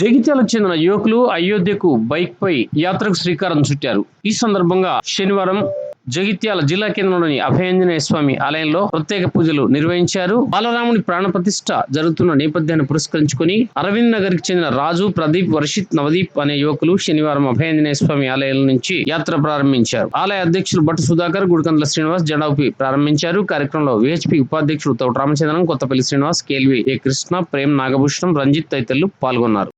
జగిత్యాలకు చెందిన యువకులు అయోధ్యకు బైక్ పై యాత్రకు శ్రీకారం చుట్టారు. ఈ సందర్భంగా శనివారం జగిత్యాల జిల్లా కేంద్రంలోని అభయాంజనేయ స్వామి ఆలయంలో ప్రత్యేక పూజలు నిర్వహించారు. బాలరాముని ప్రాణప్రతిష్ఠ జరుగుతున్న నేపథ్యాన్ని పురస్కరించుకుని అరవింద్ నగర్కి చెందిన రాజు ప్రదీప్ వర్షిత్ నవదీప్ అనే యువకులు శనివారం అభయాంజనేయ స్వామి ఆలయం నుంచి యాత్ర ప్రారంభించారు. ఆలయ అధ్యక్షులు భట్టు సుధాకర్ గుడికండ్ల శ్రీనివాస్ జెండా ఊపి ప్రారంభించారు. కార్యక్రమంలో విహెచ్పి ఉపాధ్యక్షుడు తౌట రామచంద్రన్ కొత్తపల్లి శ్రీనివాస్ కేల్వి ఏ కృష్ణ ప్రేమ్ నాగభూషణం రంజిత్ తదితరులు పాల్గొన్నారు.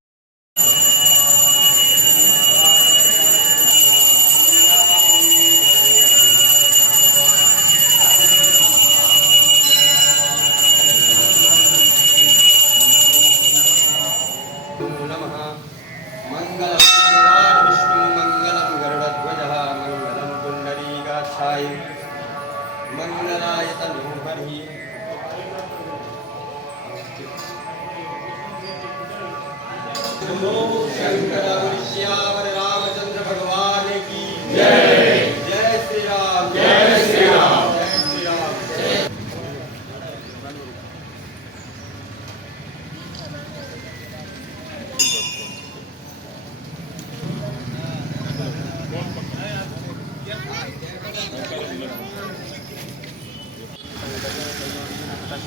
मङ्गलाय तनूहरि शङ्कर श्यावर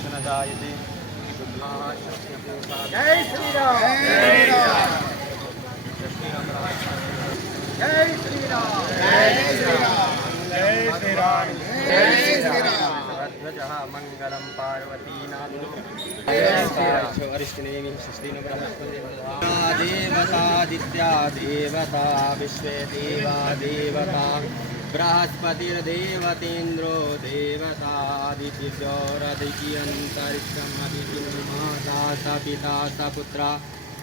दर्शनदायते जय श्री राम जय श्री राम जय श्री राम जय श्री राम जय श्री राम जय श्री राम ध्वजः मङ्गलं पार्वतीनाथ जय श्री राम अरिष्टनेमि षष्ठीन ब्रह्मस्पति देवतादित्या देवता विश्वे देवा देवता बृहस्पतिर्देवतेन्द्रो देवतादितिजोरदिति माता स पिता स पुत्रा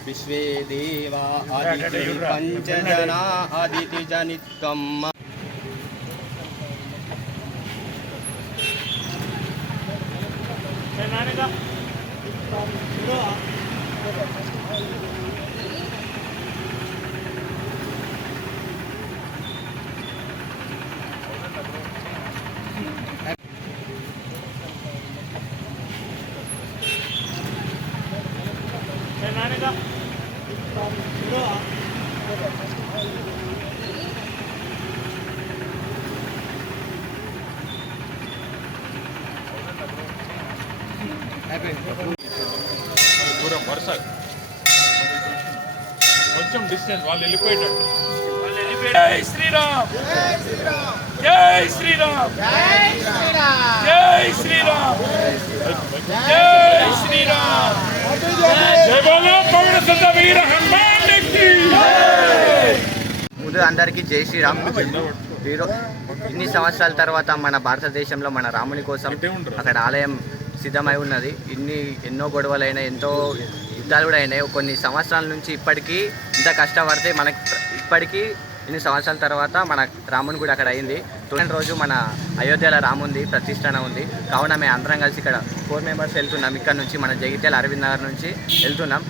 विश्वे देवा अदिति पञ्चजना अदितिजनित्वम् దూరం వరుస కొంచెం డిస్టెన్స్ వాళ్ళు వెళ్ళిపోయేటట్టు వాళ్ళు జై శ్రీరామ్. జై శ్రీరామ్ జై శ్రీరామ్ జై శ్రీరామ్ జై బోలో పవన సుత వీర హనుమాన్ ముందు అందరికీ జై శ్రీరామ్. ఈరో ఇన్ని సంవత్సరాల తర్వాత మన భారతదేశంలో మన రాముని కోసం అక్కడ ఆలయం సిద్ధమై ఉన్నది. ఇన్ని ఎన్నో గొడవలైనా ఎంతో యుద్ధాలు కూడా అయినాయి. కొన్ని సంవత్సరాల నుంచి ఇప్పటికీ ఇంత కష్టపడితే మనకి ఇప్పటికీ ఇన్ని సంవత్సరాల తర్వాత మన రాముని కూడా అక్కడ అయింది. తొలి రోజు మన అయోధ్యలో రాముంది ప్రతిష్టన ఉంది. కావున మేము అందరం కలిసి ఇక్కడ ఫోర్ మెంబర్స్ వెళ్తున్నాం. ఇక్కడ నుంచి మన జగిత్యాల అరవింద్ నగర్ నుంచి వెళ్తున్నాం.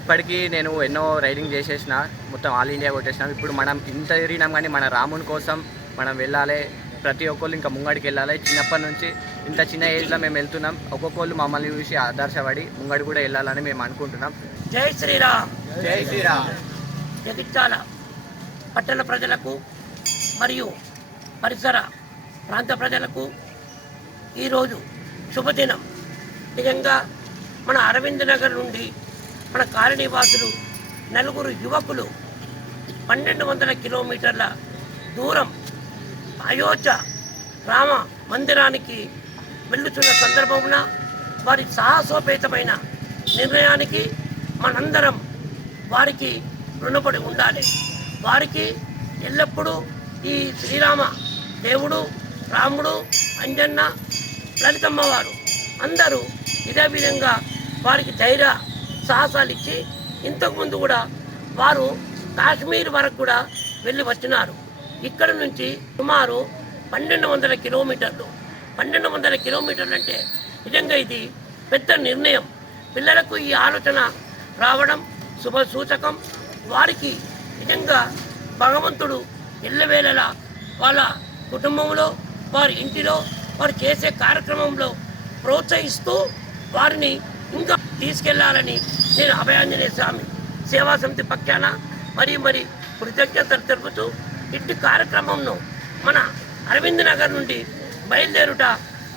ఇప్పటికీ నేను ఎన్నో రైడింగ్ చేసేసిన మొత్తం ఆల్ ఇండియా కొట్టేసినాం. ఇప్పుడు మనం ఇంత తిరిగినాం కానీ మన రాముని కోసం మనం వెళ్ళాలి. ప్రతి ఒక్కళ్ళు ఇంకా ముంగడికి వెళ్ళాలి. చిన్నప్పటి నుంచి ఇంత చిన్న ఏజ్లో మేము వెళ్తున్నాం. ఒక్కొక్కళ్ళు మమ్మల్ని చూసి ఆదర్శపడి ముంగడి కూడా వెళ్ళాలని మేము అనుకుంటున్నాం. జై శ్రీరామ్. జై శ్రీరామ్. జగిత్యాల. పట్టణ ప్రజలకు మరియు పరిసర ప్రాంత ప్రజలకు ఈరోజు శుభదినం. నిజంగా మన అరవింద్ నగర్ నుండి మన కాలనీవాసులు నలుగురు యువకులు పన్నెండు వందల కిలోమీటర్ల దూరం అయోధ్య రామ మందిరానికి వెళ్ళుతున్న సందర్భమున వారి సాహసోపేతమైన నిర్ణయానికి మనందరం వారికి రుణపడి ఉండాలి. వారికి ఎల్లప్పుడూ ఈ శ్రీరామ దేవుడు రాముడు అంజన్న లలితమ్మ వారు అందరూ ఇదే విధంగా వారికి ధైర్య సాహసాలు ఇచ్చి ఇంతకుముందు కూడా వారు కాశ్మీర్ వరకు కూడా వెళ్ళి వచ్చినారు. ఇక్కడ నుంచి సుమారు పన్నెండు వందల కిలోమీటర్లు. పన్నెండు వందల కిలోమీటర్లు అంటే నిజంగా ఇది పెద్ద నిర్ణయం. పిల్లలకు ఈ ఆలోచన రావడం శుభ సూచకం వారికి నిజంగా భగవంతుడు ఎల్లవేళలా వాళ్ళ కుటుంబంలో వారి ఇంటిలో వారు చేసే కార్యక్రమంలో ప్రోత్సహిస్తూ వారిని ఇంకా తీసుకెళ్ళాలని నేను అభయాంజనేయ స్వామి సేవా సమితి పక్షాన మరి మరి కృతజ్ఞతలు తెలుపుతూ ఇట్టి కార్యక్రమంను మన అరవింద్ నగర్ నుండి బయలుదేరుట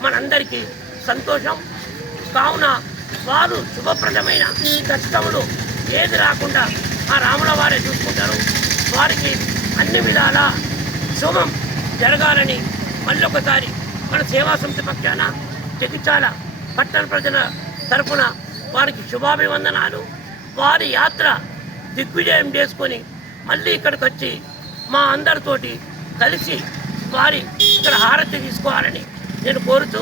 మనందరికీ సంతోషం. కావున వారు శుభప్రదమైన కష్టములు ఏది రాకుండా ఆ రాముల వారే చూసుకుంటారు. వారికి అన్ని విధాలా శుభం జరగాలని మళ్ళొకసారి మన సేవా సంస్థ పక్షాన జగిత్యాల పట్టణ ప్రజల తరపున వారికి శుభాభివందనాలు. వారి యాత్ర దిగ్విజయం చేసుకొని మళ్ళీ ఇక్కడికి వచ్చి మా అందరితోటి కలిసి వారి ఇక్కడ హారతి తీసుకోవాలని నేను కోరుతూ